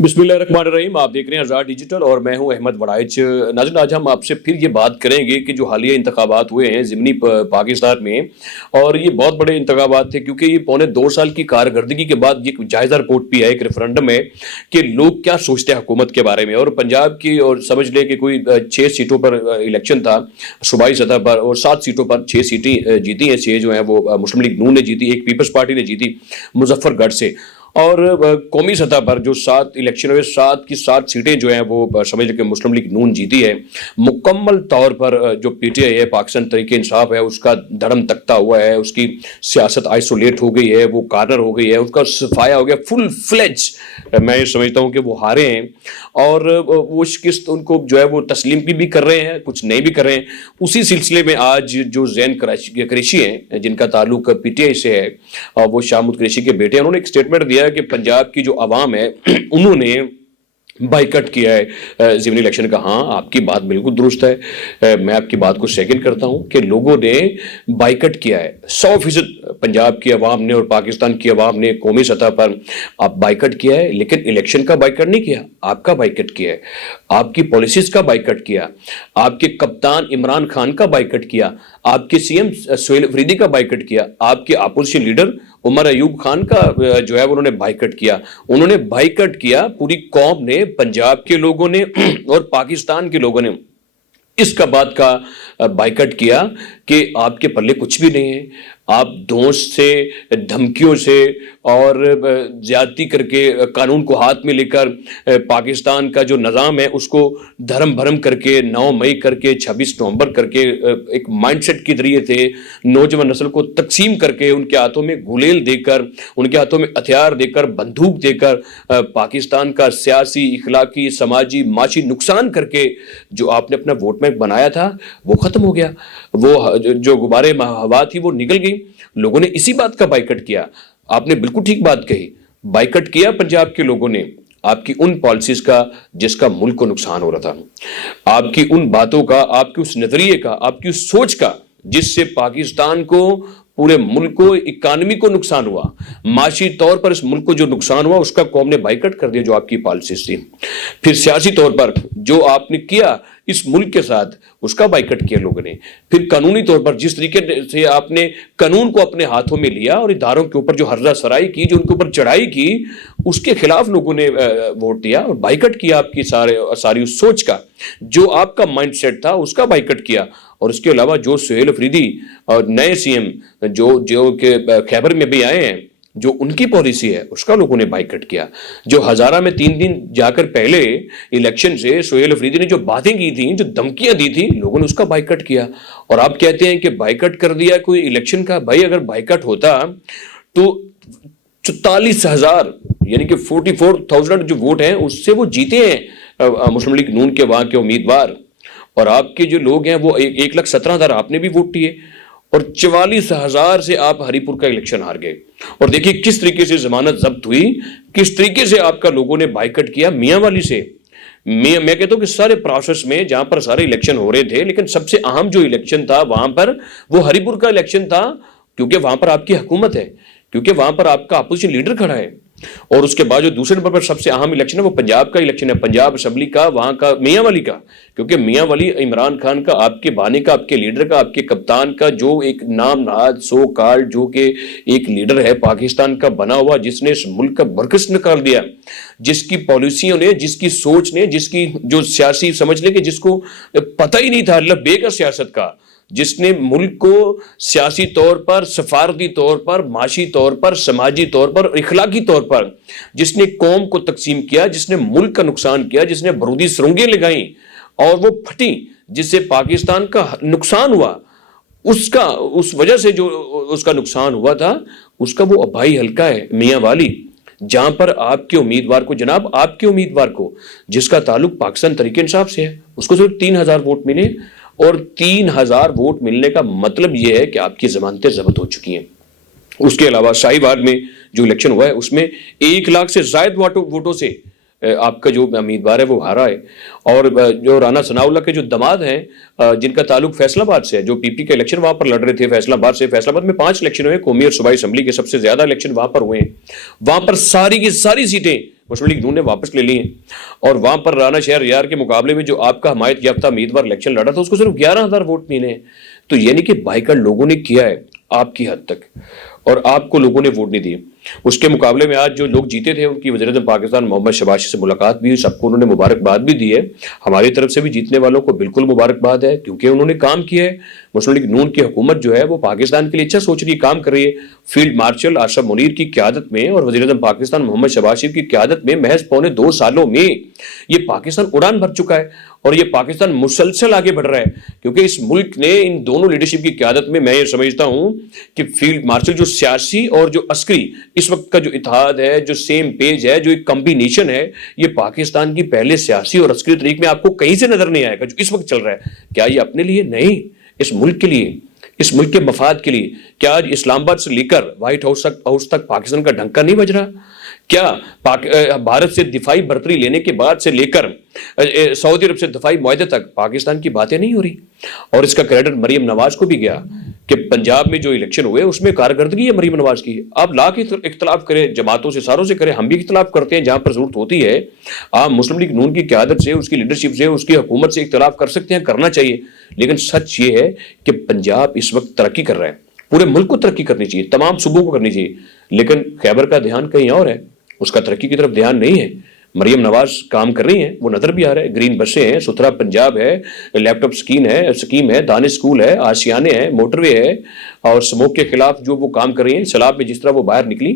बिस्मिल्लाहिर्रहमानिर्रहीम। आप देख रहे हैं आज़ाद डिजिटल और मैं हूं अहमद वड़ाइच। नाज़रीन, आज हम आपसे फिर ये बात करेंगे कि जो हालिया इंतखाबात हुए हैं ज़िमनी पाकिस्तान में, और ये बहुत बड़े इंतखाबात थे क्योंकि ये पौने 2 साल की कारकर्दगी के बाद ये जायज़ा रिपोर्ट भी है, एक रेफरेंडम है कि लोग क्या सोचते हैं हुकूमत के बारे में। और पंजाब की, और समझ लें कि कोई 6 सीटों पर इलेक्शन था सूबाई सतह पर, और 7 सीटों पर 6 सीटें जीती हैं। 6 जो हैं वो मुस्लिम लीग नून ने जीती, एक पीपल्स पार्टी ने जीती मुजफ्फरगढ़ से। और कौमी सतह पर जो 7 इलेक्शन हुए, 7 की 7 सीटें जो हैं वो समझ लें कि मुस्लिम लीग नून जीती है। मुकम्मल तौर पर जो पीटीआई है, पाकिस्तान तहरीक इंसाफ है, उसका धर्म तख्ता हुआ है, उसकी सियासत आइसोलेट हो गई है, वो कार्नर हो गई है, उसका सफाया हो गया फुल फ्लेज। मैं ये समझता हूँ कि वो हारे हैं और वो शिकस्त उनको जो है वो तस्लीम भी कर रहे हैं, कुछ नहीं भी कर रहे हैं। उसी सिलसिले में आज जो जैन कुरैशी हैं जिनका ताल्लुक पीटीआई से है, और वो शाहमूद कुरैशी के बेटे हैं, उन्होंने एक स्टेटमेंट दिया कि पंजाब की जो आवाम है उन्होंने बाइकट किया है ज़िमनी इलेक्शन का। हाँ, आपकी बात बिल्कुल दुरुस्त है। मैं आपकी बात को सेकंड करता हूं कि लोगों ने बाइकट किया है 100% पंजाब की आवाम ने और पाकिस्तान की आवाम ने कौमी सतह पर आप बाइकट किया है, लेकिन इलेक्शन का बाइकट नहीं किया, आपका बाइकट किया है। आपकी पॉलिसीज का बाइकट किया, आपके कप्तान इमरान खान का बाइकट किया, आपके सीएम सुहेल अफरीदी का बाइकट किया, आपके अपोजिशन लीडर उमर अयूब खान का जो है उन्होंने बाइकट किया। उन्होंने बाइकट किया, पूरी कौम ने, पंजाब के लोगों ने और पाकिस्तान के लोगों ने इसका बात का बाइकट किया कि आपके पल्ले कुछ भी नहीं है। आप दोस्त से, धमकियों से और ज्यादती करके, कानून को हाथ में लेकर पाकिस्तान का जो निज़ाम है उसको धर्म भरम करके, 9 मई करके, 26 नवंबर करके, एक माइंडसेट के जरिए थे नौजवान नस्ल को तकसीम करके, उनके हाथों में गुलेल देकर, उनके हाथों में हथियार देकर, बंदूक देकर पाकिस्तान का सियासी, इखलाकी, समाजी, माशी नुकसान करके जो आपने अपना वोट बैंक बनाया था वो खत्म हो गया। वो जो गुब्बारे हवा थी वो निकल गई। लोगों ने इसी बात का बाइकट किया। आपने बिल्कुल ठीक बात कही, बाइकट किया पंजाब के लोगों ने आपकी उन पॉलिसीज का जिसका मुल्क को नुकसान हो रहा था, आपकी उन बातों का, आपके उस नजरिए का, आपकी उस सोच का जिससे पाकिस्तान को, पूरे मुल्क को, इकानमी को नुकसान हुआ, माशी तौर पर इस मुल्क को जो नुकसान हुआ उसका कौम ने बाइकट कर दिया जो आपकी पॉलिसीज थी। फिर सियासी तौर पर जो आपने किया इस मुल्क के साथ उसका बाइकट किया लोगों ने। फिर कानूनी तौर पर जिस तरीके से आपने कानून को अपने हाथों में लिया और इदारों के ऊपर जो हर्जा सराई की, जो उनके ऊपर चढ़ाई की, उसके खिलाफ लोगों ने वोट दिया और बाइकट किया आपकी सारी उस सोच का, जो आपका माइंडसेट था उसका बाइकट किया। और उसके अलावा जो सुहेल अफरीदी और नए सीएम जो के खैबर में भी आए हैं, जो उनकी पॉलिसी है उसका लोगों ने बाइकट किया। जो हजारा में 3 दिन जाकर पहले इलेक्शन से सुहेल अफरीदी ने जो बातें की थी, जो धमकियां दी थी, लोगों ने उसका बाइकट किया। और आप कहते हैं कि बाइकट कर दिया कोई इलेक्शन का। भाई, अगर बाइकट होता तो 44,000 यानी कि 44,000 जो वोट हैं उससे वो जीते हैं मुस्लिम लीग नून के वहां के उम्मीदवार। और आपके जो लोग हैं वो 1,17,000 आपने भी वोट दिए, और 44,000 से आप हरिपुर का इलेक्शन हार गए। और देखिए किस तरीके से जमानत जब्त हुई, किस तरीके से आपका लोगों ने बाइकट किया मियां वाली से। मैं कहता हूं कि सारे प्रोसेस में जहां पर सारे इलेक्शन हो रहे थे, लेकिन सबसे अहम जो इलेक्शन था वहां पर वो हरिपुर का इलेक्शन था, क्योंकि वहां पर आपकी हुकूमत है, क्योंकि वहां पर आपका अपोजिशन लीडर खड़ा है। और उसके बाद जो दूसरे नंबर पर सबसे अहम इलेक्शन है वो पंजाब का इलेक्शन है, पंजाब असेंबली का, वहां का मियां वाली का। क्योंकि मियां वाली इमरान खान का, आपके बानी का, आपके लीडर का, आपके कप्तान का, जो एक नाम नहाद सो कॉल्ड जो कि एक लीडर है पाकिस्तान का बना हुआ, जिसने इस मुल्क का बरकस निकाल दिया, जिसकी पॉलिसियों ने, जिसकी सोच ने, जिसकी जो सियासी, समझ ले कि जिसको पता ही नहीं था अल्लाह बे का सियासत का, जिसने मुल्क को सियासी तौर पर, सफारती तौर पर, माशी तौर पर, समाजी तौर पर, इखलाकी तौर पर जिसने कौम को तकसीम किया, जिसने मुल्क का नुकसान किया, जिसने बरूदी सुरंगें लगाई और वो फटी, जिससे पाकिस्तान का नुकसान हुआ, उसका, उस वजह से जो उसका नुकसान हुआ था उसका वो भाई हल्का है मियां वाली, जहां पर आपके उम्मीदवार को, जनाब आपके उम्मीदवार को जिसका ताल्लुक पाकिस्तान तहरीक इंसाफ से है, उसको सिर्फ 3,000 वोट मिले। और 3,000 वोट मिलने का मतलब यह है कि आपकी जमानतें जब्त हो चुकी हैं। उसके अलावा शाहीबाग में जो इलेक्शन हुआ है उसमें 1 लाख से ज्यादा वोटों से आपका जो उम्मीदवार है वो हारा है। और जो राना सनाउल्लाह के जो दामाद हैं जिनका ताल्लुक फैसलाबाद से है, जो पीपी का इलेक्शन वहां पर लड़ रहे थे फैसलाबाद से, फैसलाबाद में 5 इलेक्शन हुए, कौमी और सूबाई असेंबली के सबसे ज्यादा इलेक्शन वहां पर हुए हैं। वहां पर सारी की सारी सीटें مسلم لیگ نون نے واپس لے لی ہیں، اور وہاں پر رانا شہریار کے مقابلے میں جو آپ کا حمایت یافتہ امیدوار الیکشن لڑا تھا اس کو صرف 11,000 ووٹ ملے ہیں. تو یعنی کہ بائیکاٹ لوگوں نے کیا ہے آپ کی حد تک، اور آپ کو لوگوں نے ووٹ نہیں دیے. اس کے مقابلے میں آج جو لوگ جیتے تھے ان کی وزیر اعظم پاکستان محمد شہباز شریف سے ملاقات بھی ہوئی، سب کو انہوں نے مبارکباد بھی دی ہے. ہماری طرف سے بھی جیتنے والوں کو بالکل مبارکباد ہے، کیونکہ انہوں نے کام کیا ہے. مسلم لیگ نون کی حکومت جو ہے وہ پاکستان کے لیے اچھا سوچ رہی ہے، کام کر رہی ہے. فیلڈ مارشل اشرف منیر کی قیادت میں اور وزیر اعظم پاکستان محمد شہباز شریف کی قیادت میں محض پونے 2 سالوں میں یہ پاکستان اڑان بھر چکا ہے، اور یہ پاکستان مسلسل آگے بڑھ رہا ہے. کیونکہ اس ملک نے ان دونوں لیڈرشپ کی قیادت میں یہ سمجھتا ہوں کہ فیلڈ مارشل جو سیاسی اور جو عسکری اس وقت کا جو اتحاد ہے، جو سیم پیج ہے، جو ایک کمبینیشن ہے، یہ پاکستان کی پہلے سیاسی اور عسکری طریق میں آپ کو کہیں سے نظر نہیں آئے گا جو اس وقت چل رہا ہے. کیا یہ اپنے لیے؟ نہیں، اس ملک کے لیے، اس ملک کے مفاد کے لیے. کیا آج اسلام آباد سے لے کر وائٹ ہاؤس تک پاکستان کا ڈنکا نہیں بج رہا؟ کیا بھارت سے دفاعی برتری لینے کے بعد سے لے کر سعودی عرب سے دفاعی معاہدے تک پاکستان کی باتیں نہیں ہو رہی؟ اور اس کا کریڈٹ مریم نواز کو بھی گیا کہ پنجاب میں جو الیکشن ہوئے اس میں کارکردگی ہے مریم نواز کی. آپ لا کے اختلاف کریں، جماعتوں سے ساروں سے کریں، ہم بھی اختلاف کرتے ہیں جہاں پر ضرورت ہوتی ہے. آپ مسلم لیگ نون کی قیادت سے، اس کی لیڈرشپ سے، اس کی حکومت سے اختلاف کر سکتے ہیں، کرنا چاہیے. لیکن سچ یہ ہے کہ پنجاب اس وقت ترقی کر رہا ہے، پورے ملک کو ترقی کرنی چاہیے، تمام صوبوں کو کرنی چاہیے. لیکن خیبر کا دھیان کہیں اور ہے، اس کا ترقی کی طرف دھیان نہیں ہے. مریم نواز کام کر رہی ہیں، وہ نظر بھی آ رہا ہے. گرین بسیں ہیں، ستھرا پنجاب ہے، لیپ ٹاپ سکیم ہے، دانش اسکول ہے، آشیانے ہیں، موٹر وے ہے، اور اسموک کے خلاف جو وہ کام کر رہی ہیں. سیلاب میں جس طرح وہ باہر نکلی،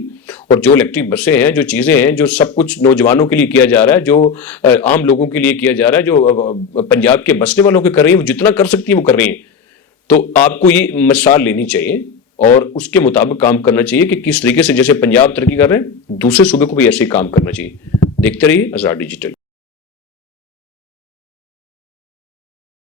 اور جو الیکٹرک بسیں ہیں، جو چیزیں ہیں، جو سب کچھ نوجوانوں کے لیے کیا جا رہا ہے، جو عام لوگوں کے لیے کیا جا رہا ہے، جو پنجاب کے بسنے والوں کے کر رہی ہیں، وہ جتنا کر سکتی ہیں وہ کر رہی ہیں. تو آپ کو یہ مثال لینی چاہیے اور اس کے مطابق کام کرنا چاہیے کہ کس طریقے سے جیسے پنجاب ترقی کر رہے ہیں دوسرے صوبے کو بھی ایسے ہی کام کرنا چاہیے. دیکھتے رہیے آزاد ڈیجیٹل.